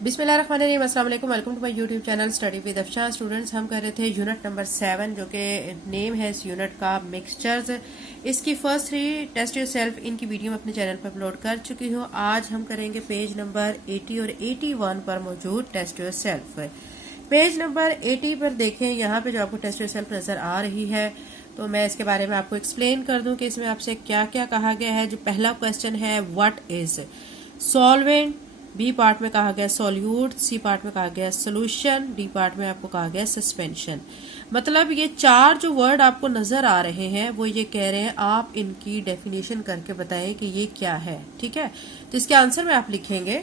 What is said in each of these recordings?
बिस्मिल्लाहिर्रहमानिर्रहीम, अस्सलाम वालेकुम, welcome to my YouTube channel study with Afsha. Students, हम कर रहे थे यूनिट नंबर 7 जो कि नेम है इस यूनिट का मिक्सचर्स। इसकी फर्स्ट 3 टेस्ट योरसेल्फ इनकी वीडियो मैं अपने चैनल पर अपलोड कर चुकी हूँ। आज हम करेंगे पेज नंबर 80 और 81 पर मौजूद टेस्ट योरसेल्फ। पेज नंबर 80 पर देखें, यहाँ पे जो आपको टेस्ट योरसेल्फ नजर आ रही है तो मैं इसके बारे में आपको एक्सप्लेन कर दूं कि इसमें आपसे क्या क्या कहा गया है। जो पहला क्वेश्चन है, what is solvent. B part में कहा गया सॉल्यूट, सी पार्ट में कहा गया सोल्यूशन, डी पार्ट में आपको कहा गया सस्पेंशन। मतलब ये 4 जो वर्ड आपको नजर आ रहे हैं वो ये कह रहे हैं आप इनकी डेफिनेशन करके बताएं कि ये क्या है। ठीक है, तो इसके आंसर में आप लिखेंगे।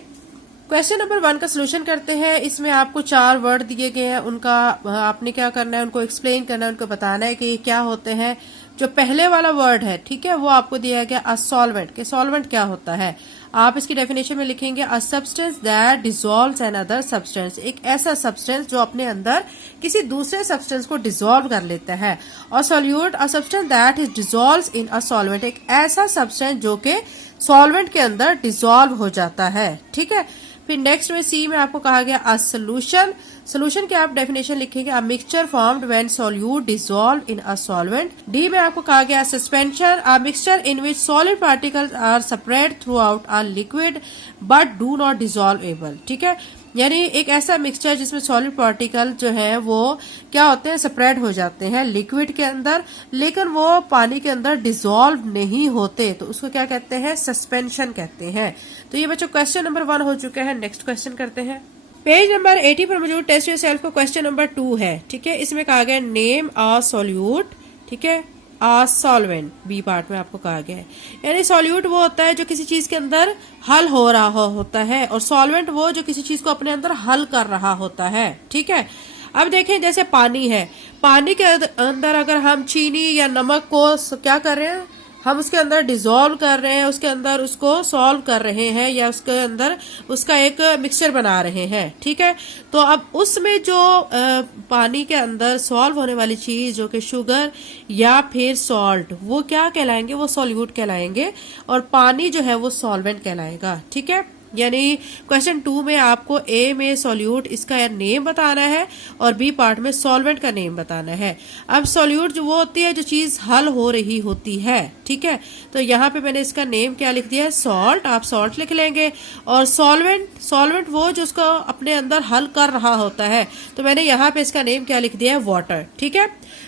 क्वेश्चन नंबर 1 का सोल्यूशन करते हैं। इसमें आपको 4 वर्ड दिए गए हैं, उनका आपने क्या करना है, उनको एक्सप्लेन करना है, उनको बताना है कि ये क्या होते हैं। जो पहले वाला वर्ड है, ठीक है, वो आपको दिया गया अ सॉल्वेंट, कि सॉल्वेंट क्या होता है। आप इसकी डेफिनेशन में लिखेंगे a substance that dissolves another substance, एक ऐसा सब्सटेंस जो अपने अंदर किसी दूसरे सब्सटेंस को डिसॉल्व कर लेता है। और solute a substance that is dissolves in a solvent, एक ऐसा सब्सटेंस जो कि सॉल्वेंट के अंदर डिसॉल्व हो जाता है। ठीक है, फिर नेक्स्ट में सी में आपको कहा गया अ सोल्यूशन। सोल्यूशन की आप डेफिनेशन लिखेंगे a mixture formed when solute dissolve in a solvent. D में आपको कहा गया suspension, a mixture in which solid particles are spread throughout a liquid but do not dissolvable. ठीक है, यानी एक ऐसा मिक्सचर जिसमें सॉलिड पार्टिकल जो है वो क्या होते हैं, स्प्रेड हो जाते हैं लिक्विड के अंदर, लेकिन वो पानी के अंदर डिसॉल्व नहीं होते, तो उसको क्या कहते हैं, सस्पेंशन कहते हैं। तो ये बच्चों क्वेश्चन नंबर 1 हो चुका है। नेक्स्ट क्वेश्चन करते हैं। पेज नंबर 80 पर मौजूद टेस्ट योरसेल्फ का क्वेश्चन नंबर 2 है। ठीक है, इसमें कहा गया नेम अ सॉल्यूट, ठीक है, आ सॉल्वेंट। बी पार्ट में आपको कहा गया है, यानी सॉल्यूट वो होता है जो किसी चीज के अंदर हल हो रहा होता है, और सॉल्वेंट वो जो किसी चीज को अपने अंदर हल कर रहा होता है। ठीक है, अब देखें जैसे पानी है, पानी के अंदर अगर हम चीनी या नमक को क्या कर रहे हैं, हम उसके अंदर डिसॉल्व कर रहे हैं, उसके अंदर उसको सॉल्व कर रहे हैं, या उसके अंदर उसका एक मिक्सचर बना रहे हैं। ठीक है, तो अब उसमें जो पानी के अंदर सॉल्व होने वाली चीज जो कि शुगर या फिर सॉल्ट, वो क्या कहलाएंगे, वो सॉल्यूट कहलाएंगे, और पानी जो है वो सॉल्वेंट कहलाएगा। ठीक है, यानी क्वेश्चन 2 में आपको ए में सॉल्यूट इसका नेम बताना है और बी पार्ट में सॉल्वेंट का नेम बताना है। अब सॉल्यूट जो वो होती है जो चीज हल हो रही होती है। ठीक है, तो यहाँ पे मैंने इसका नेम क्या लिख दिया है, सॉल्ट, आप सॉल्ट लिख लेंगे। और सॉल्वेंट, सॉल्वेंट वो जो उसको अपने अंदर हल कर रहा होता है, तो मैंने यहाँ पे इसका नेम क्या लिख दिया है, वाटर। ठीक है,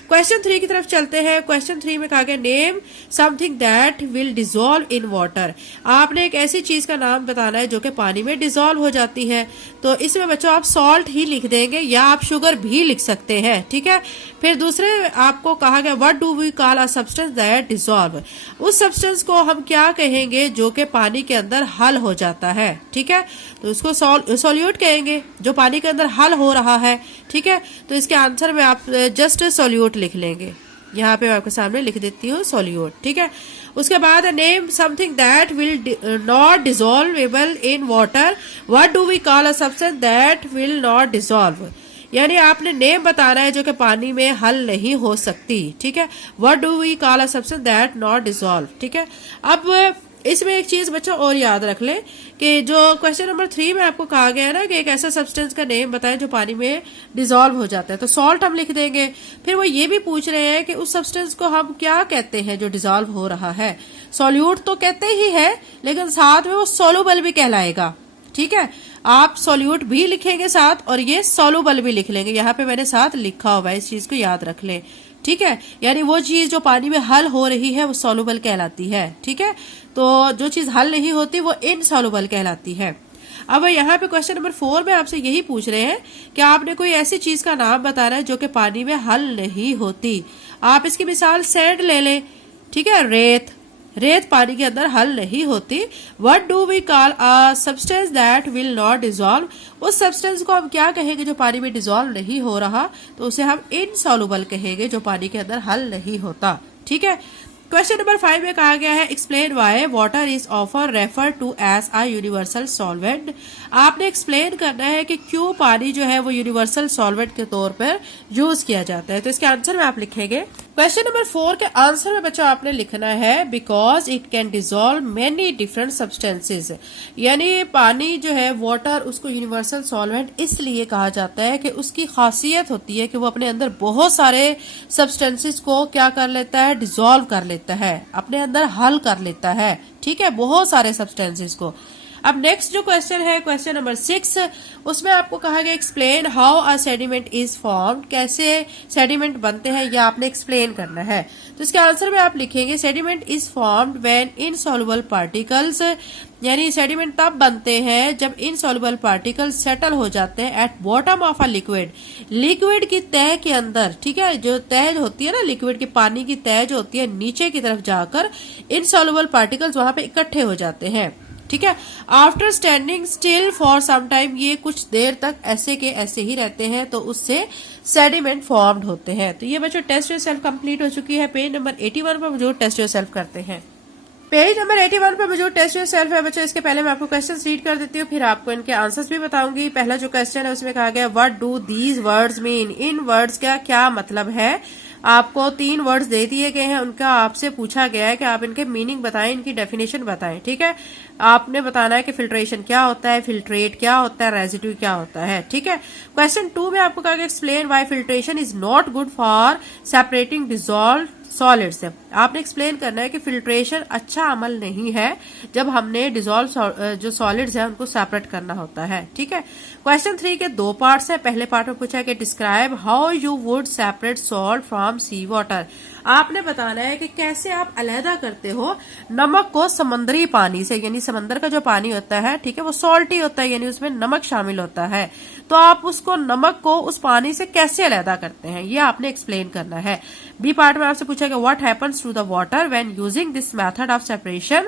क्वेश्चन 3 की तरफ चलते हैं। क्वेश्चन 3 में कहा गया name something that will dissolve in water. आपने एक ऐसी चीज का नाम बताना है जो कि पानी में डिसॉल्व हो जाती है, तो इसमें बच्चों आप सॉल्ट ही लिख देंगे, या आप शुगर भी लिख सकते हैं। ठीक है, फिर दूसरे आपको कहा गया what do we call a substance that dissolve, उस सब्सटेंस को हम क्या कहेंगे जो कि पानी के अंदर हल हो जाता है। ठीक है, तो उसको सॉल्यूट कहेंगे जो पानी के अंदर हल हो रहा है। ठीक है, तो इसके आंसर में आप जस्ट सॉल्यूट लिख लेंगे। यहाँ पे मैं आपके सामने लिख देती हूँ सॉल्यूट। ठीक है, उसके बाद name something that will not dissolvable in water, what do we call a substance that will not dissolve, यानी आपने नेम बताना है जो कि पानी में हल नहीं हो सकती। ठीक है, what do we call a substance that not dissolve. ठीक है, अब इसमें एक चीज बच्चों और याद रख ले कि जो क्वेश्चन नंबर 3 में आपको कहा गया है ना कि एक ऐसा सब्सटेंस का नेम बताएं जो पानी में डिसॉल्व हो जाता है, तो सॉल्ट हम लिख देंगे। फिर वो ये भी पूछ रहे हैं कि उस सब्सटेंस को हम क्या कहते हैं जो डिसॉल्व हो रहा है। सॉल्यूट तो कहते ही है, लेकिन साथ में वो सोलूबल भी कहलाएगा। ठीक है, आप सॉल्यूट भी लिखेंगे साथ, और ये सोलूबल भी लिख लेंगे। यहाँ पे मैंने साथ लिखा हुआ है, इस चीज को याद रख लें। ठीक है, यानी वो चीज जो पानी में हल हो रही है वो सोलूबल कहलाती है। ठीक है, तो जो चीज हल नहीं होती वो इनसॉल्युबल कहलाती है। अब यहाँ पे क्वेश्चन नंबर 4 में आपसे यही पूछ रहे हैं कि आपने कोई ऐसी चीज का नाम बताना है जो कि पानी में हल नहीं होती। आप इसकी मिसाल सैंड ले लें। ठीक है, रेत, रेत पानी के अंदर हल नहीं होती। What do we call a substance that will not dissolve, उस सब्सटेंस को हम क्या कहेंगे जो पानी में डिसॉल्व नहीं हो रहा, तो उसे हम इनसॉल्युबल कहेंगे जो पानी के अंदर हल नहीं होता। ठीक है, क्वेश्चन नंबर 5 में कहा गया है एक्सप्लेन व्हाई वाटर इज ऑफर refer to as a universal solvent. आपने एक्सप्लेन करना है कि क्यों पानी जो है वो यूनिवर्सल सॉल्वेंट के तौर पर यूज किया जाता है, तो इसके आंसर में आप लिखेंगे क्वेश्चन नंबर 4 के आंसर में बच्चों आपने लिखना है because it can dissolve many different substances. यानी पानी जो है वाटर, उसको यूनिवर्सल सॉल्वेंट इसलिए कहा जाता है कि उसकी खासियत होती है कि वो अपने अंदर बहुत सारे सब्सटेंसेज को क्या कर लेता है, डिजोल्व कर लेता है, अपने अंदर हल कर लेता है। ठीक है, बहुत सारे सब्सटेंसेज को। अब नेक्स्ट जो क्वेश्चन है क्वेश्चन नंबर 6, उसमें आपको कहा गया explain how a sediment is formed. कैसे सेडिमेंट बनते हैं यह आपने एक्सप्लेन करना है। तो इसके आंसर में आप लिखेंगे sediment is formed when insoluble particles, यानी सेडिमेंट तब बनते हैं जब इनसॉल्युबल पार्टिकल्स सेटल हो जाते हैं at bottom of a liquid, liquid की तह के अंदर। ठीक है, जो तह होती है ना लिक्विड की, पानी की तह जो होती है नीचे की तरफ जाकर इनसॉल्युबल पार्टिकल्स वहां पे इकट्ठे हो जाते हैं। ठीक है, after standing still for some time, ये कुछ देर तक ऐसे के ऐसे ही रहते हैं तो उससे सेडिमेंट फॉर्म्ड होते हैं। तो ये बच्चों टेस्ट योरसेल्फ कंप्लीट हो चुकी है। पेज नंबर 81 पर जो टेस्ट योरसेल्फ करते हैं। पेज नंबर 81 पर जो टेस्ट योरसेल्फ है बच्चों, इसके पहले मैं आपको क्वेश्चन रीड कर देती हूँ, फिर आपको इनके आंसर्स भी बताऊंगी। पहला जो क्वेश्चन है उसमें कहा गया what do these words mean. In words का क्या मतलब है। आपको 3 वर्ड्स दे दिए गए हैं, उनका आपसे पूछा गया है कि आप इनके मीनिंग बताएं, इनकी डेफिनेशन बताएं। ठीक है, आपने बताना है कि फिल्ट्रेशन क्या होता है, फिल्ट्रेट क्या होता है, रेजिड्यू क्या होता है। ठीक है, क्वेश्चन 2 में आपको कहा गया explain why filtration is not good for separating dissolve solids. आपने एक्सप्लेन करना है कि फिल्ट्रेशन अच्छा अमल नहीं है जब हमने डिजोल्व जो सॉलिड्स है उनको सेपरेट करना होता है। ठीक है, क्वेश्चन 3 के 2 पार्ट्स है। पहले पार्ट में पूछा कि describe how you would separate salt from sea water. आपने बताना है कि कैसे आप अलहदा करते हो नमक को समंदरी पानी से, यानी समंदर का जो पानी होता है, ठीक है, वो सॉल्टी होता है, यानी उसमें नमक शामिल होता है, तो आप उसको नमक को उस पानी से कैसे अलहदा करते हैं, ये आपने एक्सप्लेन करना है। बी पार्ट में आपसे पूछा कि what happens to the water when using this method of separation.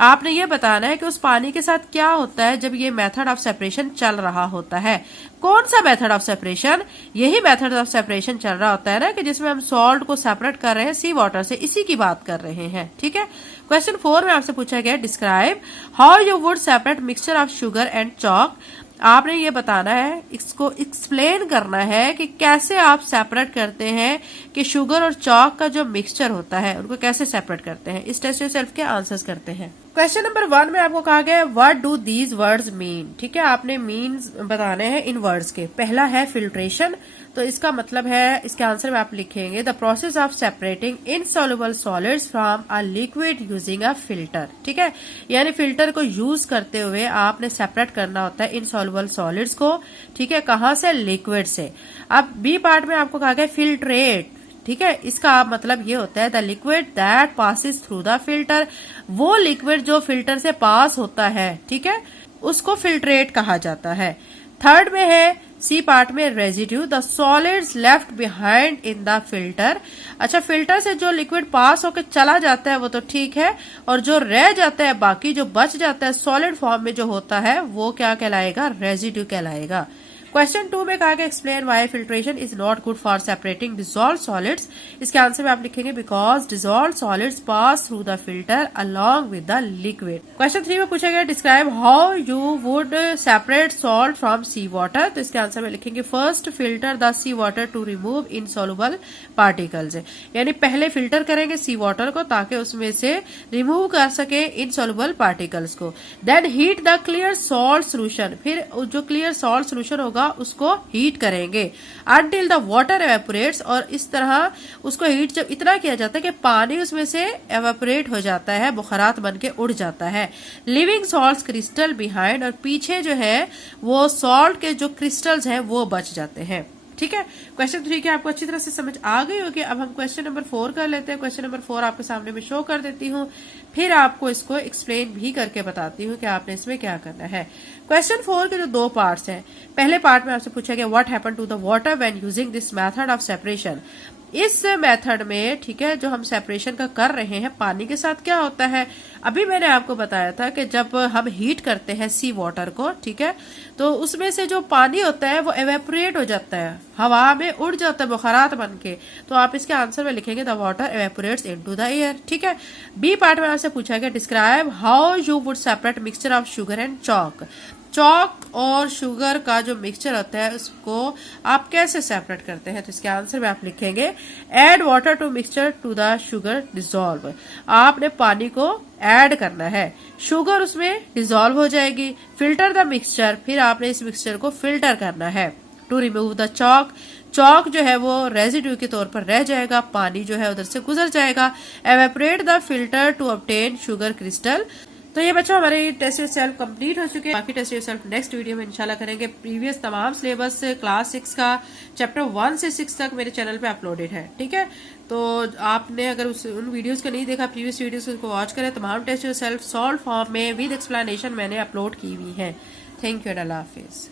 आपने ये बताना है कि उस पानी के साथ क्या होता है जब ये मेथड ऑफ सेपरेशन चल रहा होता है। कौन सा मेथड ऑफ सेपरेशन, यही मेथड ऑफ सेपरेशन चल रहा होता है ना, कि जिसमें हम सॉल्ट को सेपरेट कर रहे हैं सी वाटर से, इसी की बात कर रहे हैं। ठीक है, क्वेश्चन 4 में आपसे पूछा गया describe how you would separate mixture of sugar and chalk. आपने ये बताना है, इसको एक्सप्लेन करना है कि कैसे आप सेपरेट करते हैं कि शुगर और चॉक का जो मिक्सचर होता है उनको कैसे सेपरेट करते हैं। इस टेस्ट योरसेल्फ के आंसर्स करते हैं। क्वेश्चन नंबर 1 में आपको कहा गया है what do these words mean. ठीक है, आपने मीन्स बताने हैं इन वर्ड्स के। पहला है फिल्ट्रेशन, तो इसका मतलब है, इसके आंसर में आप लिखेंगे the process of separating insoluble solids from a liquid using a filter. ठीक है, यानी फिल्टर को यूज करते हुए आपने सेपरेट करना होता है इनसॉल्युबल सॉलिड्स को। ठीक है, कहाँ से, लिक्विड से। अब बी पार्ट में आपको कहा गया फिल्ट्रेट। ठीक है, इसका मतलब ये होता है the liquid that passes through the filter. वो लिक्विड जो फिल्टर से पास होता है, ठीक है, उसको फिल्ट्रेट कहा जाता है। थर्ड में है सी पार्ट में residue the solids left behind in the filter. अच्छा, फिल्टर से जो लिक्विड पास होकर चला जाता है वो तो ठीक है, और जो रह जाता है, बाकी जो बच जाता है सॉलिड फॉर्म में जो होता है, वो क्या कहलाएगा, रेजिड्यू कहलाएगा। क्वेश्चन 2 में कहा गया explain why filtration is not good for separating dissolve solids. इसके आंसर में आप लिखेंगे because dissolve solids pass through the filter along with the liquid. Question 3 में पूछा गया describe how you would separate salt from sea water. तो इसके answer में लिखेंगे first filter the sea water to remove insoluble particles. यानी पहले filter करेंगे सी वाटर को ताकि उसमें से रिमूव कर सके इनसॉल्युबल पार्टिकल्स को। Then heat the clear salt solution, फिर जो क्लियर सॉल्ट सोल्यूशन होगा उसको हीट करेंगे until the water evaporates। और इस तरह उसको हीट जब इतना किया जाता है कि पानी उसमें से एवेपोरेट हो जाता है, बुखारात बन के उड़ जाता है। लिविंग सॉल्ट क्रिस्टल बिहाइंड, और पीछे जो है वो सॉल्ट के जो क्रिस्टल्स हैं वो बच जाते हैं। ठीक है, क्वेश्चन 3 की आपको अच्छी तरह से समझ आ गई होगी। अब हम क्वेश्चन नंबर 4 कर लेते हैं। क्वेश्चन नंबर 4 आपके सामने में शो कर देती हूँ, फिर आपको इसको एक्सप्लेन भी करके बताती हूँ कि आपने इसमें क्या करना है। क्वेश्चन 4 के जो 2 पार्ट्स हैं, पहले पार्ट में आपसे पूछा गया what happen to the water when using this method of separation. इस मेथड में, ठीक है, जो हम सेपरेशन का कर रहे हैं, पानी के साथ क्या होता है, अभी मैंने आपको बताया था कि जब हम हीट करते हैं सी वाटर को, ठीक है, तो उसमें से जो पानी होता है वो एवेपोरेट हो जाता है, हवा में उड़ जाता है बुखारात बन के। तो आप इसके आंसर में लिखेंगे the water evaporates into the air. ठीक है, बी पार्ट में आपसे पूछा गया describe how you would separate mixture of sugar and chalk. Chalk और शुगर का जो मिक्सचर होता है उसको आप कैसे सेपरेट करते हैं? तो इसके आंसर में आप लिखेंगे add water to mixture to the sugar dissolve. आपने पानी को ऐड करना है, शुगर उसमें डिसॉल्व हो जाएगी। फिल्टर द मिक्सचर, फिर आपने इस मिक्सचर को फिल्टर करना है। To remove the chalk, chalk जो है वो रेजिड्यू के तौर पर रह जाएगा, पानी जो है उधर से गुजर जाएगा। Evaporate the filter to obtain sugar crystal. तो ये बच्चों हमारे टेस्ट योरसेल्फ कंप्लीट हो चुके हैं। बाकी टेस्ट योरसेल्फ नेक्स्ट वीडियो में इंशाल्लाह करेंगे। प्रीवियस तमाम सिलेबस क्लास 6 का चैप्टर 1 से 6 तक मेरे चैनल पे अपलोडेड है, ठीक है। तो आपने अगर उन वीडियोस को नहीं देखा, प्रीवियस वीडियोस को वॉच करें। तमाम टेस्ट योरसेल्फ सॉल्व फॉर्म में विद एक्सप्लेनेशन मैंने अपलोड की हुई है। Thank you and Allah Hafiz.